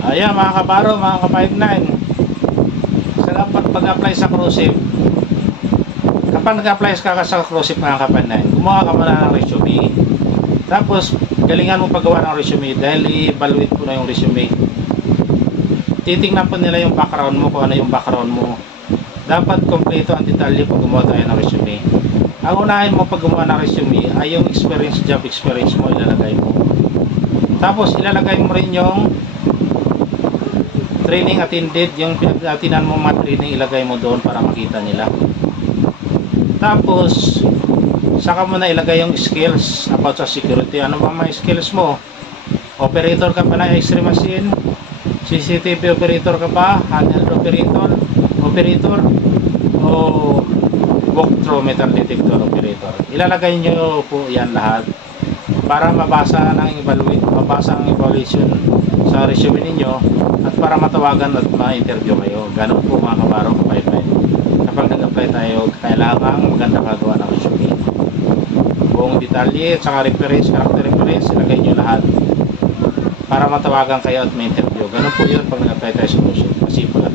Ayan mga kabaro, mga ka-59, sa dapat pag-apply sa cruise, kapag nag-apply ka sa cruise mga ka-59, gumawa ka muna ng resume. Tapos galingan mo paggawa ng resume dahil i-evaluate po na yung resume. Titingnan po nila yung background mo, kung ano yung background mo. Dapat kompleto ang detalye pag gumawa tayo ng resume. Ang unahin mo pag gumawa ng resume ay yung experience, job experience mo ilalagay mo. Tapos ilalagay mo rin yung training attended, yung pinag-atinan mo mga training ilagay mo doon para makita nila. Tapos saka mo na ilagay yung skills about sa security. Ano ba mga skills mo? Operator ka pa na X-ray machine, CCTV operator ka ba, handheld operator, o walk-through metal detector operator. Ilalagay nyo po yan lahat para mabasa ang evaluation sa resume ninyo at para matawagan at ma-interview kayo. Ganun po mga kabaro, kapay-pay. Kapag nag-apply tayo, kailangan maganda kagawa ng resume. Buong detalye at saka reference, character reference, ilagay nyo lahat para matawagan kayo at ma-interview. Ganun po yun pag nag-apply tayo sa resume. Kasi pag